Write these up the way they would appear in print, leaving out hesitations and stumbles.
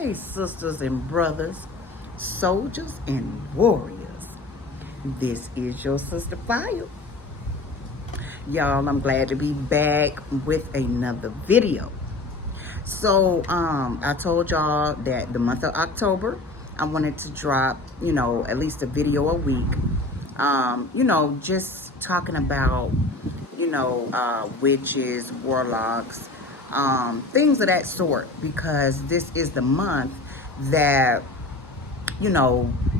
Hey, sisters and brothers, soldiers and warriors. This is your sister Fire. Y'all, I'm glad to be back with another video. So, I told y'all that the month of October, I wanted to drop, at least a video a week. Just talking about, witches, warlocks, things of that sort, because this is the month that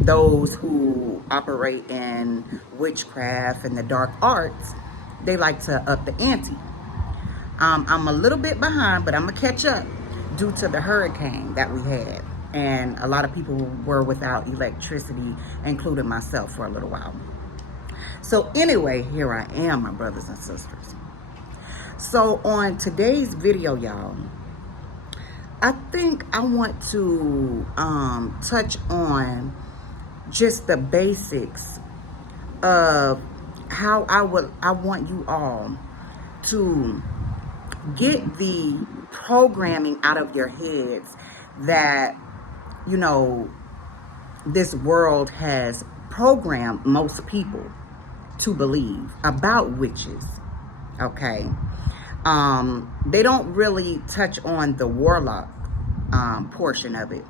those who operate in witchcraft and the dark arts, they like to up the ante. I'm a little bit behind, but I'm gonna catch up due to the hurricane that we had, and a lot of people were without electricity, including myself, for a little while. So anyway, here I am, my brothers and sisters. So on today's video, y'all, I think I want to touch on just the basics of how I want you all to get the programming out of your heads that, this world has programmed most people to believe about witches, okay? They don't really touch on the warlock portion of it,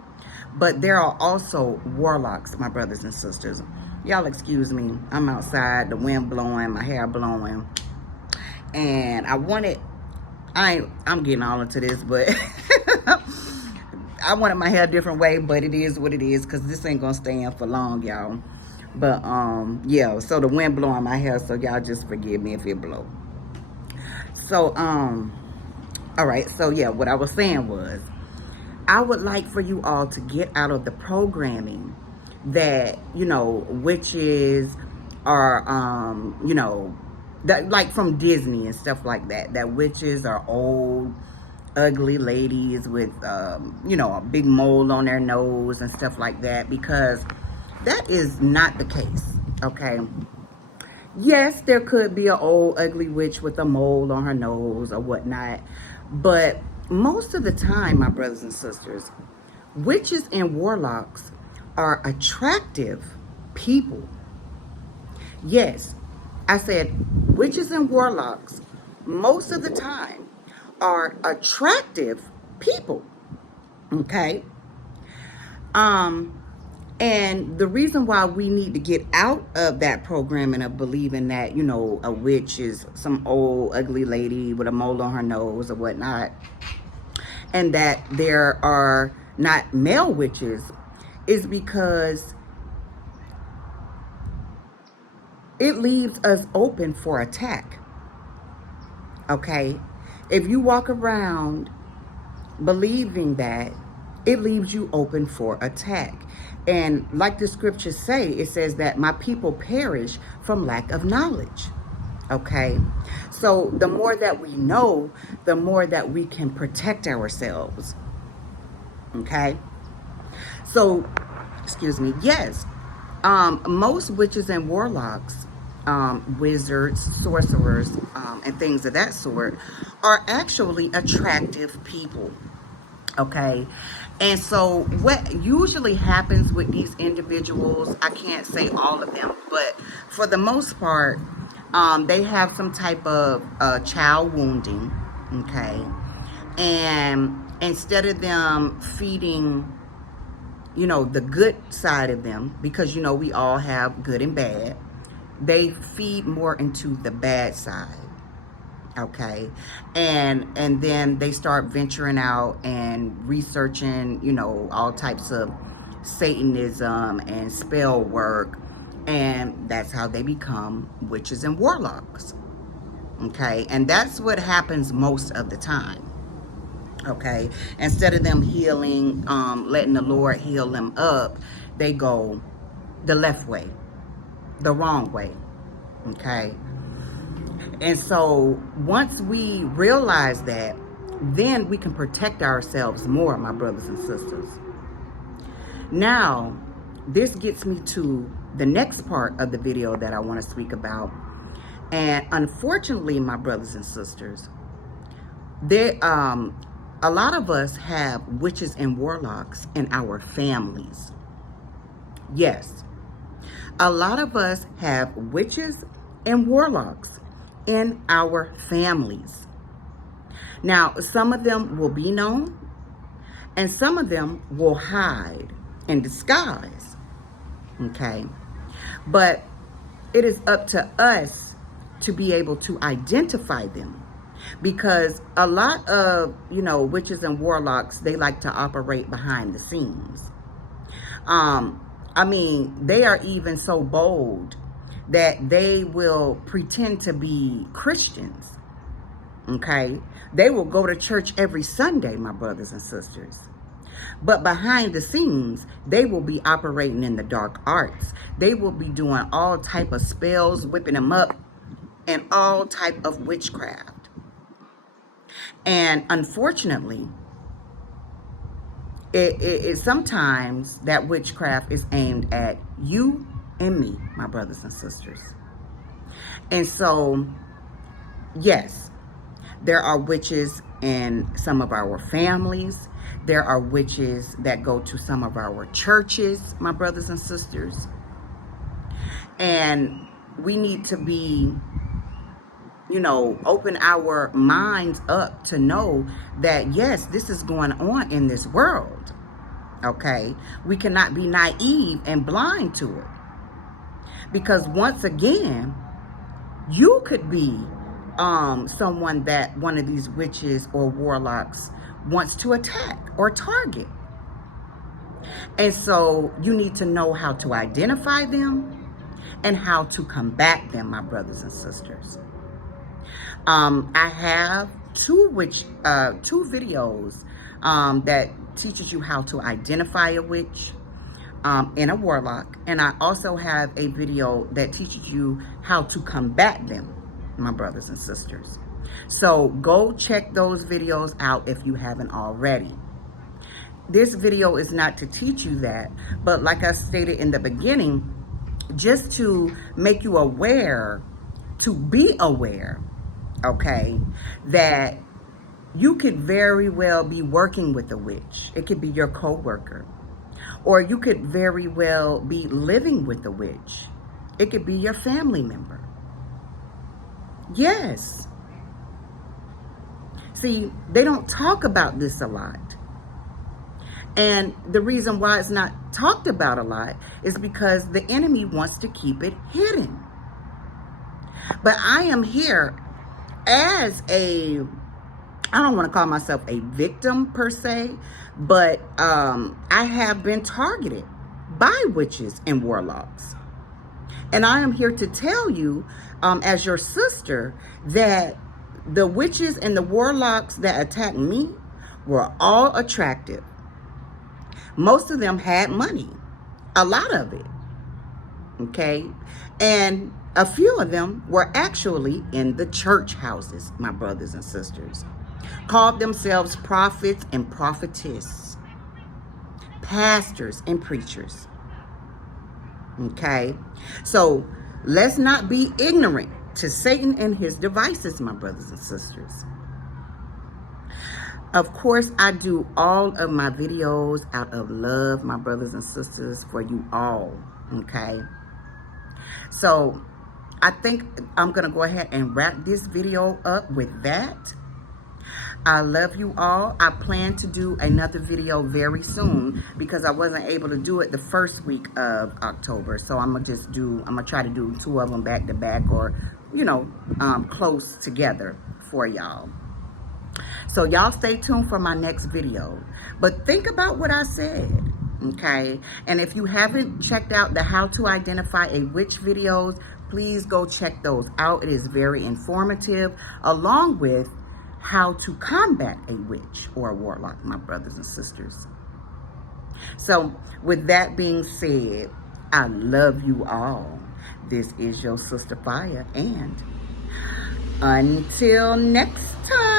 but there are also warlocks, my brothers and sisters. Y'all excuse me, I'm outside, the wind blowing, my hair blowing, and I'm getting all into this, but I wanted my hair a different way, but it is what it is, because this ain't gonna stay in for long, y'all. But yeah, so the wind blowing my hair, so y'all just forgive me if it blow. So all right, so yeah, what I was saying was, I would like for you all to get out of the programming that, witches are, that, like from Disney and stuff like that, that witches are old, ugly ladies with, a big mole on their nose and stuff like that, because that is not the case, okay? Yes, there could be an old, ugly witch with a mole on her nose or whatnot, but most of the time, my brothers and sisters, witches and warlocks are attractive people. Yes, I said witches and warlocks most of the time are attractive people, okay? And the reason why we need to get out of that programming of believing that, a witch is some old, ugly lady with a mole on her nose or whatnot, and that there are not male witches, is because it leaves us open for attack, okay? If you walk around believing that, it leaves you open for attack. And like the scriptures say, it says that my people perish from lack of knowledge, okay? So the more that we know, the more that we can protect ourselves, okay? So, excuse me, yes, most witches and warlocks, wizards, sorcerers, and things of that sort are actually attractive people, okay? And so what usually happens with these individuals, I can't say all of them, but for the most part, they have some type of child wounding, okay? And instead of them feeding, the good side of them, because, we all have good and bad, they feed more into the bad side, okay? And then they start venturing out and researching, all types of Satanism and spell work, and that's how they become witches and warlocks, okay? And that's what happens most of the time, okay? Instead of them healing, letting the Lord heal them up, they go the left way, the wrong way, okay? And so once we realize that, then we can protect ourselves more, my brothers and sisters. Now, this gets me to the next part of the video that I want to speak about. And unfortunately, my brothers and sisters, A lot of us have witches and warlocks in our families. Yes, a lot of us have witches and warlocks in our families. Now, some of them will be known, and some of them will hide and disguise. Okay? But it is up to us to be able to identify them, because a lot of, witches and warlocks, they like to operate behind the scenes. They are even so bold that they will pretend to be Christians. Okay? They will go to church every Sunday, my brothers and sisters. But behind the scenes, they will be operating in the dark arts. They will be doing all type of spells, whipping them up, and all type of witchcraft. And unfortunately, it sometimes that witchcraft is aimed at you and me, my brothers and sisters. And so, yes, there are witches in some of our families. There are witches that go to some of our churches, my brothers and sisters. And we need to be, open our minds up to know that, yes, this is going on in this world. Okay? We cannot be naive and blind to it. Because once again, you could be someone that one of these witches or warlocks wants to attack or target. And so you need to know how to identify them and how to combat them, my brothers and sisters. I have two videos that teaches you how to identify a witch and a warlock. And I also have a video that teaches you how to combat them, my brothers and sisters. So go check those videos out if you haven't already. This video is not to teach you that, but like I stated in the beginning, just to make you aware, to be aware, okay, that you could very well be working with a witch. It could be your co-worker. Or you could very well be living with a witch. It could be your family member. Yes. See, they don't talk about this a lot. And the reason why it's not talked about a lot is because the enemy wants to keep it hidden. But I am here as I don't want to call myself a victim per se, but I have been targeted by witches and warlocks. And I am here to tell you, as your sister, that the witches and the warlocks that attacked me were all attractive. Most of them had money, a lot of it, okay? And a few of them were actually in the church houses, my brothers and sisters. Called themselves prophets and prophetess, pastors and preachers, okay? So let's not be ignorant to Satan and his devices, my brothers and sisters. Of course, I do all of my videos out of love, my brothers and sisters, for you all, okay? So I think I'm going to go ahead and wrap this video up with that. I love you all. I plan to do another video very soon because I wasn't able to do it the first week of October. So I'm going to try to do 2 of them back to back, or, close together for y'all. So y'all stay tuned for my next video. But think about what I said, okay? And if you haven't checked out the How to Identify a Witch videos, please go check those out. It is very informative, along with how to combat a witch or a warlock, my brothers and sisters. So with that being said, I love you all. This is your sister Fire, and until next time.